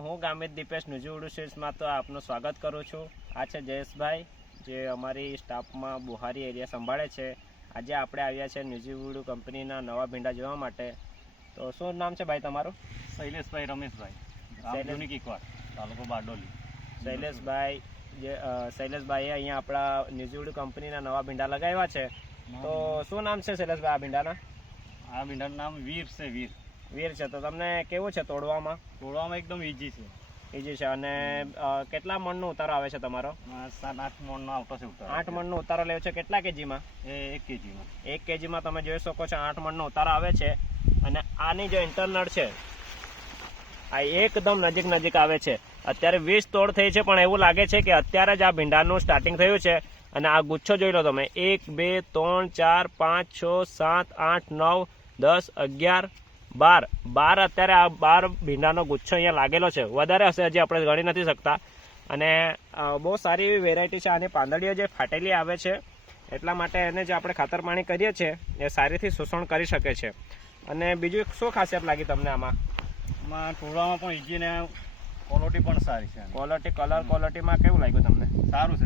હું ગામિત દીપેશ ન્યુઝીવુડ સીડ્સમાં તો આપનું સ્વાગત કરું છું. આ છે જયેશભાઈ, જે અમારી સ્ટાફમાં બુહારી એરિયા સંભાળે છે. આજે આપણે આવ્યા છે ન્યુઝીવુડ કંપનીના નવા ભીંડા જોવા માટે. તો શું નામ છે ભાઈ તમારું? શૈલેષભાઈ રમેશભાઈ, જૂની કિકવાડ, તાલુકો બારડોલી. શૈલેષભાઈએ અહીંયા આપણા ન્યુઝીવુડ કંપનીના નવા ભીંડા લગાવ્યા છે. તો શું નામ છે શૈલેષભાઈ આ ભીંડાના? આ ભીંડાનું નામ વીર છે. વીર છે. તો તમને કેવું છે તોડવામાં? એકદમ ઈઝી છે. ઈઝી છે. અને કેટલા મણનો ઉતારો આવે છે તમારો? 7-8 મણનો આવતો છે ઉતારો. 8 મણનો ઉતારો લેવો છે. કેટલા કેજીમાં? 1 કેજીમાં. 1 કેજીમાં તમે જોઈ શકો છો 8 મણનો ઉતારો આવે છે. અને આની જો ઇન્ટરનલ છે આ એકદમ નજીક આવે છે. અત્યારે 20 તોડ થઈ છે, પણ એવું લાગે છે કે અત્યારે જ આ ભીંડાનું સ્ટાર્ટિંગ થયું છે. અને આ ગુચ્છો જોઈ લો તમે, 1 2 3 4 5 6 7 8 9 10 11 12 અત્યારે આ 12 ભીંડાનો ગુચ્છો અહીંયા લાગેલો છે. વધારે હશે, હજી આપણે ગણી નથી શકતા. અને બહુ સારી એવી વેરાયટી છે. આની પાંદડીઓ જે ફાટેલી આવે છે એટલા માટે એને જે આપણે ખાતર પાણી કરીએ છીએ એ સારીથી શોષણ કરી શકે છે. અને બીજું શું ખાસિયત લાગી તમને આમાં? ટોળામાં પણ ઈઝી ને ક્વોલિટી પણ સારી છે. કલર ક્વોલિટીમાં કેવું લાગ્યું તમને? સારું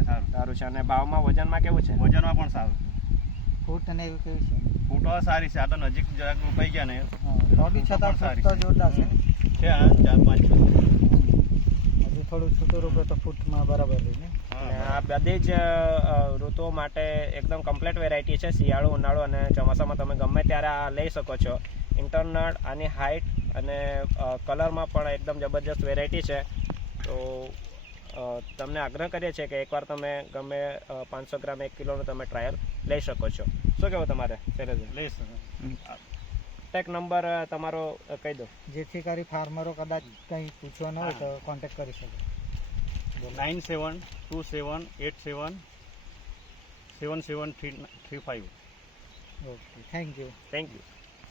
છે. અને ભાવમાં વજનમાં કેવું છે? વજનમાં પણ સારું છે. ફૂટ અને એવું કેવું છે? ફૂટવા સારી છે. આ તો નજીક જરાક રૂપાઈ ગયા ને લોડી છતાં ફૂટ તો જોરદાર છે. છે 4-5 હજુ થોડું છૂટું રૂપે તો ફૂટમાં બરાબર રહી ને. આ બધી જ ઋતુઓ માટે એકદમ કમ્પ્લીટ વેરાયટી છે. શિયાળો, ઉનાળો અને ચોમાસામાં તમે ગમે ત્યારે આ લઈ શકો છો. ઇન્ટરનલ આની હાઇટ અને કલરમાં પણ એકદમ જબરજસ્ત વેરાયટી છે. તો તમને આગ્રહ કરીએ છીએ કે એકવાર તમે ગમે 500 ગ્રામ 1 કિલોનો તમે ટ્રાયલ લઈ શકો છો. શું કહેવું તમારે શૈલેષભાઈ? લઈ શકો. કોન્ટેક્ટ નંબર તમારો કહી દો, જેથી કરી ફાર્મરો કદાચ કંઈ પૂછવાનું હોય તો કોન્ટેક્ટ કરી શકે. 9727877735. Okay, thank you.